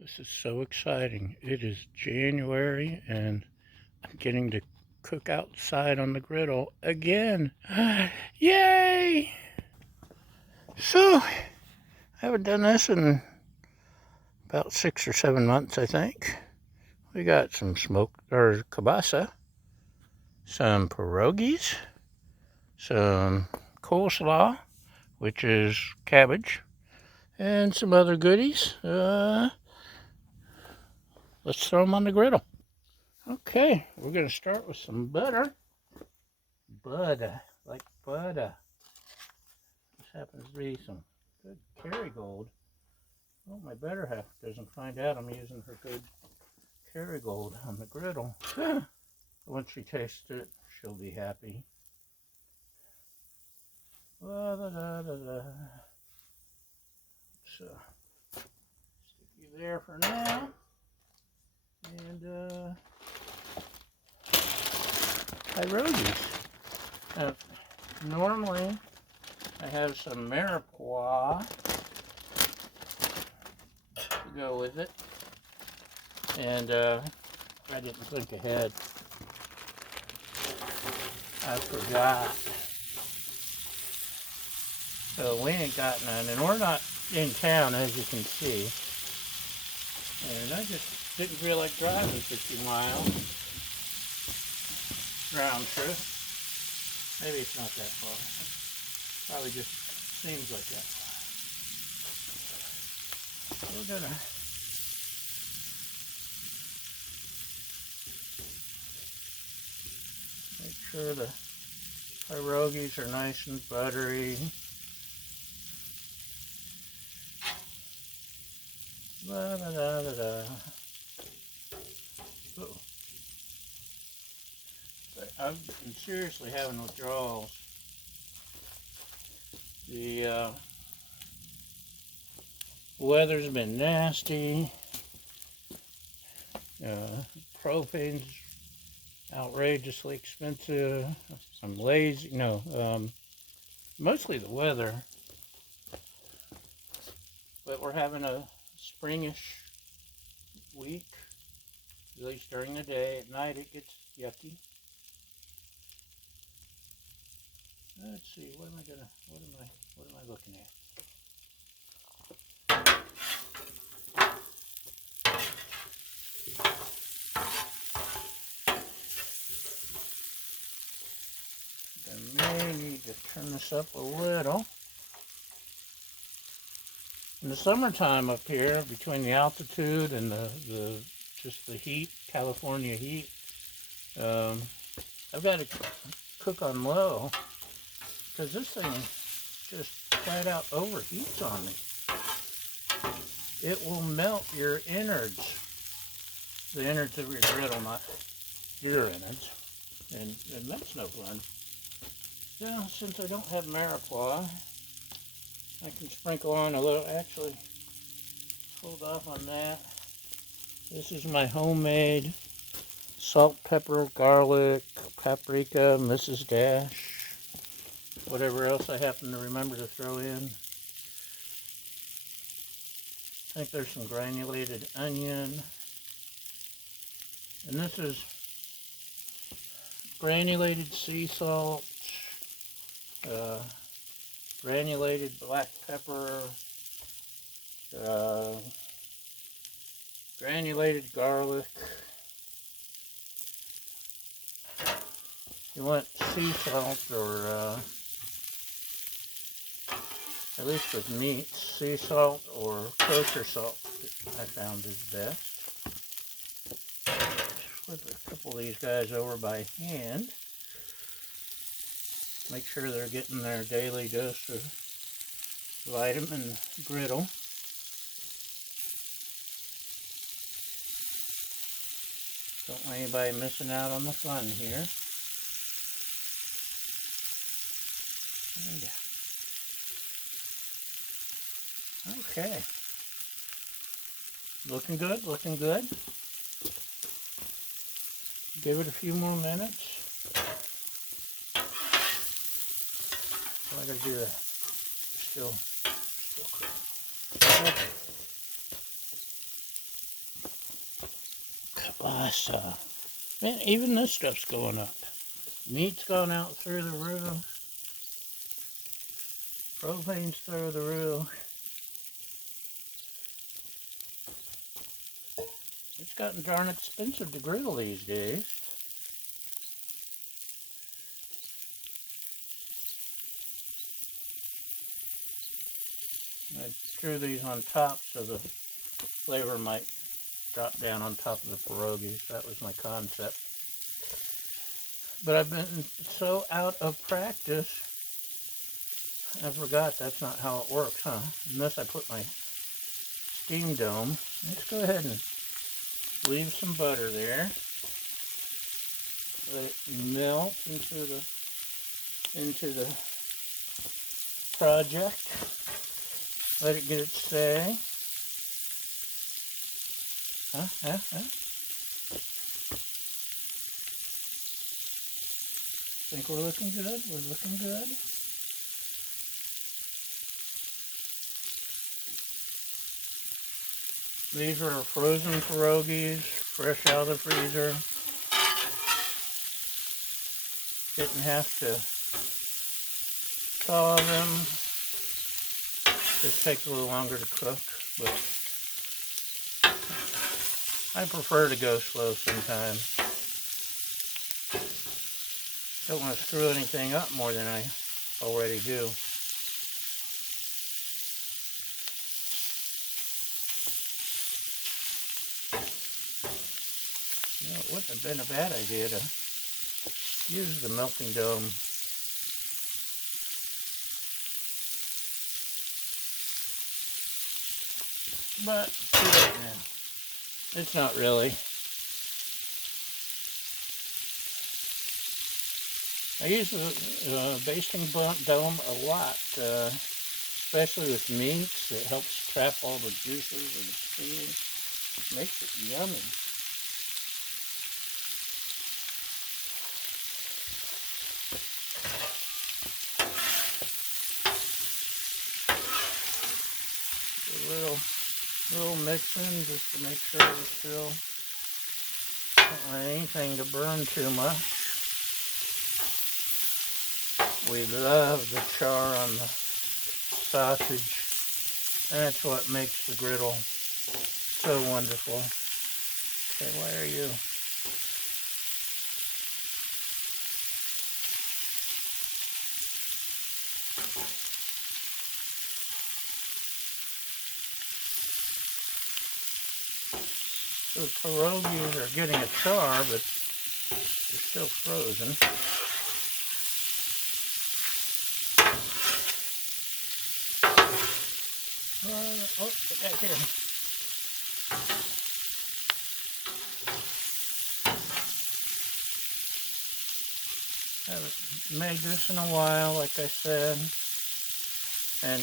This is so exciting. It is January and I'm getting to cook outside on the griddle again. Yay! So, I haven't done this in about 6 or 7 months, I think. We got some smoked or kielbasa, some pierogies, some coleslaw, which is cabbage, and some other goodies. Let's throw them on the griddle. Okay, we're going to start with some butter. Butter, like butter. This happens to be some good Kerrygold. Well, my better half doesn't find out I'm using her good Kerrygold on the griddle. Once she tastes it, she'll be happy. La, da, da, da, da. So, stick you there for now. And, pierogies. Normally, I have some mirepoix to go with it. And, I didn't think ahead. I forgot. So we ain't got none, and we're not in town, as you can see. And I just didn't feel like driving 50 miles round trip. Maybe it's not that far. Probably just seems like that far. We're gonna make sure the pierogies are nice and buttery. La da da da da. I've been seriously having withdrawals. The weather's been nasty. Propane's outrageously expensive. I'm lazy. Mostly the weather. But we're having a springish week, at least during the day. At night it gets yucky. Let's see, what am I looking at? I may need to turn this up a little. In the summertime up here, between the altitude and just the heat, California heat, I've got to cook on low because this thing just flat out overheats on me. It will melt your innards, the innards of your griddle, not your innards, and that's no fun. Well, since I don't have mirepoix, I can sprinkle on a little, actually, hold off on that. This is my homemade salt, pepper, garlic, paprika, Mrs. Dash, whatever else I happen to remember to throw in. I think there's some granulated onion. And this is granulated sea salt, granulated black pepper, granulated garlic. You want sea salt, or at least with meats, sea salt or kosher salt, I found is best. Flip a couple of these guys over by hand. Make sure they're getting their daily dose of vitamin griddle. Don't want anybody missing out on the fun here. Okay. Looking good, looking good. Give it a few more minutes. I gotta do that. Still cooking. Okay. Kielbasa. Man, even this stuff's going up. Meat's gone out through the roof. Propane's through the roof. It's gotten darn expensive to grill these days. I threw these on top so the flavor might drop down on top of the pierogies. That was my concept. But I've been so out of practice, I forgot that's not how it works, huh? Unless I put my steam dome. Let's go ahead and leave some butter there. Let it melt into the project. Let it get its say. Huh? Think we're looking good? We're looking good. These are frozen pierogies, fresh out of the freezer. Didn't have to thaw them. Just takes a little longer to cook, but I prefer to go slow sometimes. Don't want to screw anything up more than I already do. You know, it wouldn't have been a bad idea to use the melting dome. But it's not really. I use the basting dome a lot, especially with meats. It helps trap all the juices and the steam. Makes it yummy. A little mixing just to make sure we still don't want anything to burn too much. We love the char on the sausage. That's what makes the griddle so wonderful. Okay, why are you? The pierogies are getting a char, but they're still frozen. Oh, get back here. Haven't made this in a while, like I said, and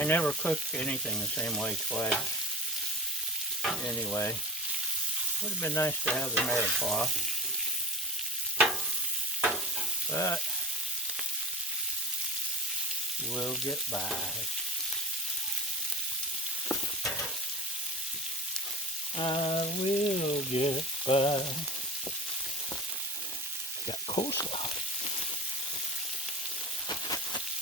I never cook anything the same way twice. Anyway, would have been nice to have the mirepoix, but we'll get by. I will get by. Got coleslaw,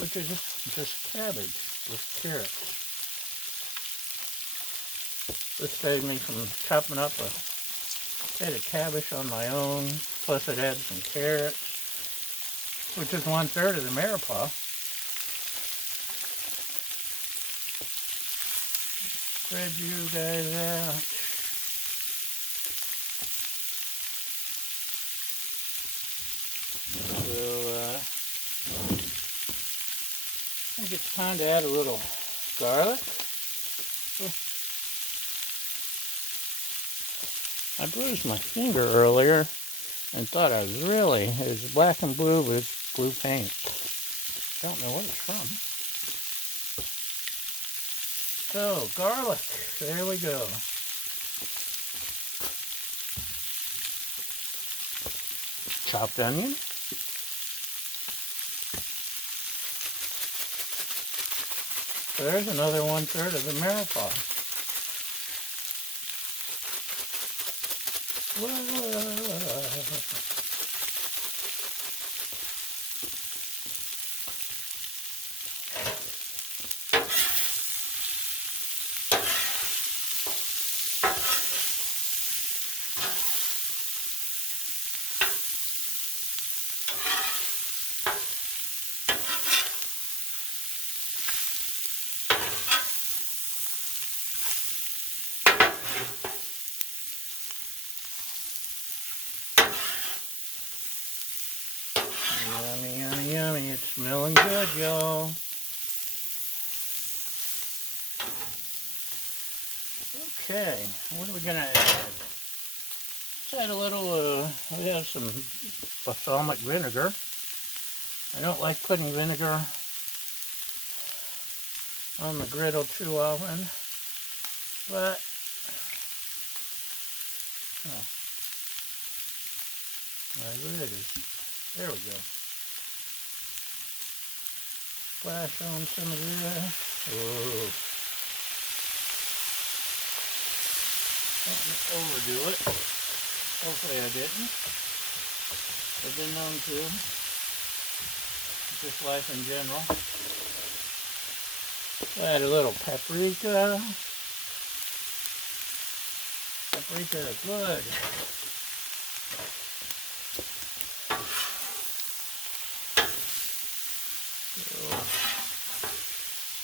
which is just cabbage with carrots. This saved me from chopping up a head of cabbage on my own, plus it adds some carrots, which is 1/3 of the mirepoix. Spread you guys out. So, I think it's time to add a little garlic. I bruised my finger earlier and thought it was black and blue with blue paint. Don't know what it's from. So, garlic, there we go. Chopped onion. There's another 1/3 of the mirepoix. Whoa. Yummy, yummy, yummy. It's smelling good, y'all. Okay, what are we gonna add? Let's add a little, we have some balsamic vinegar. I don't like putting vinegar on the griddle too often, but, oh, there it is. There we go. Splash on some of this. Whoa. Don't overdo it. Hopefully I didn't. I've been known to. Just life in general. Add a little paprika. Paprika is good.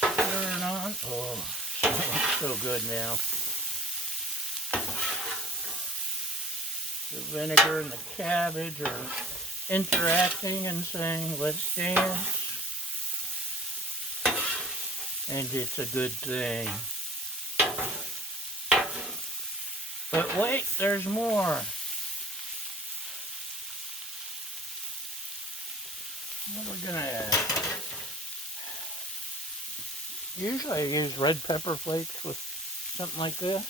Turn on. Oh, smells so good now. The vinegar and the cabbage are interacting and saying, let's dance. And it's a good thing. But wait, there's more. What are we gonna add? Usually I use red pepper flakes with something like this.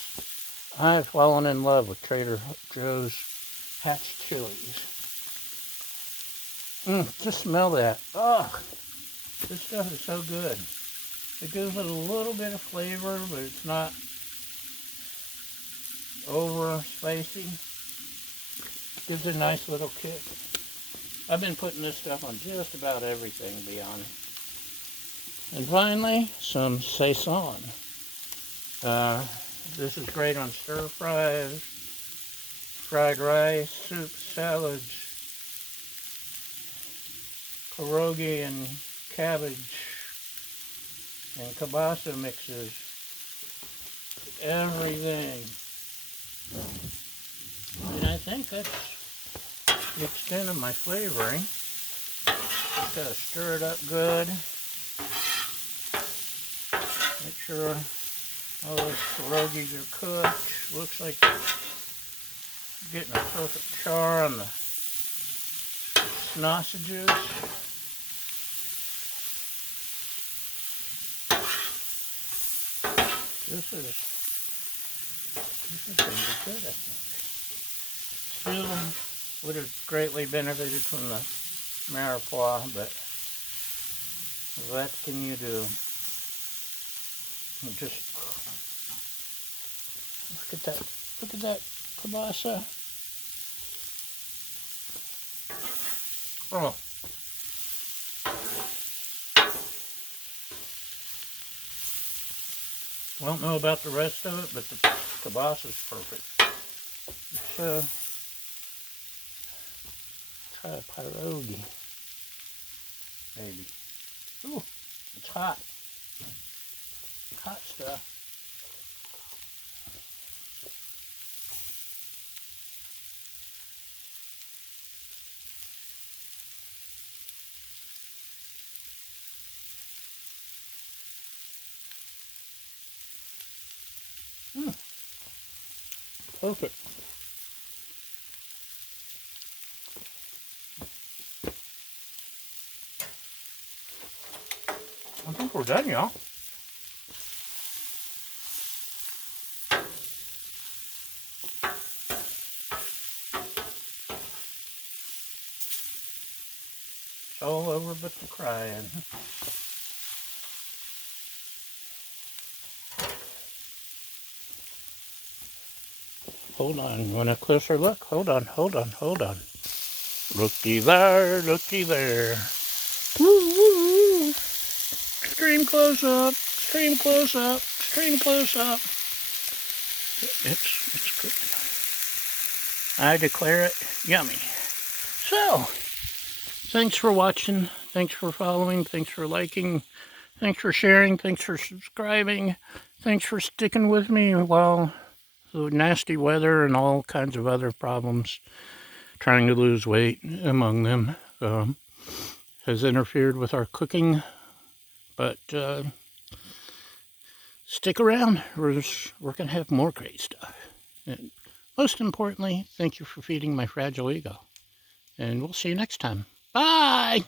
I've fallen in love with Trader Joe's Hatch chilies. Just smell that. Oh, this stuff is so good. It gives it a little bit of flavor, but it's not over spicy. Gives it a nice little kick. I've been putting this stuff on just about everything, to be honest. And finally, some Saison. This is great on stir fries, fried rice, soup, salads, pierogi and cabbage, and kielbasa mixes. Everything. And I think that's the extent of my flavoring. Just gotta stir it up good. Make sure all those pierogis are cooked. Looks like getting a perfect char on the sausages. This is going to be good, I think. Still would have greatly benefited from the mirepoix, but what can you do? Just look at that kielbasa. Oh. I don't know about the rest of it, but the kielbasa is perfect. So, try a pierogi. Maybe. Ooh, it's hot. Hot stuff. Perfect. I think we're done, y'all. It's all over but the crying. Hold on, want a closer look? Hold on, hold on, hold on. Looky there, looky there. Woo, woo. Extreme close up, extreme close up, extreme close up. It's good. I declare it yummy. So, thanks for watching, thanks for following, thanks for liking, thanks for sharing, thanks for subscribing, thanks for sticking with me while the nasty weather and all kinds of other problems, trying to lose weight among them, has interfered with our cooking. But stick around, we're going to have more great stuff. And most importantly, thank you for feeding my fragile ego. And we'll see you next time. Bye!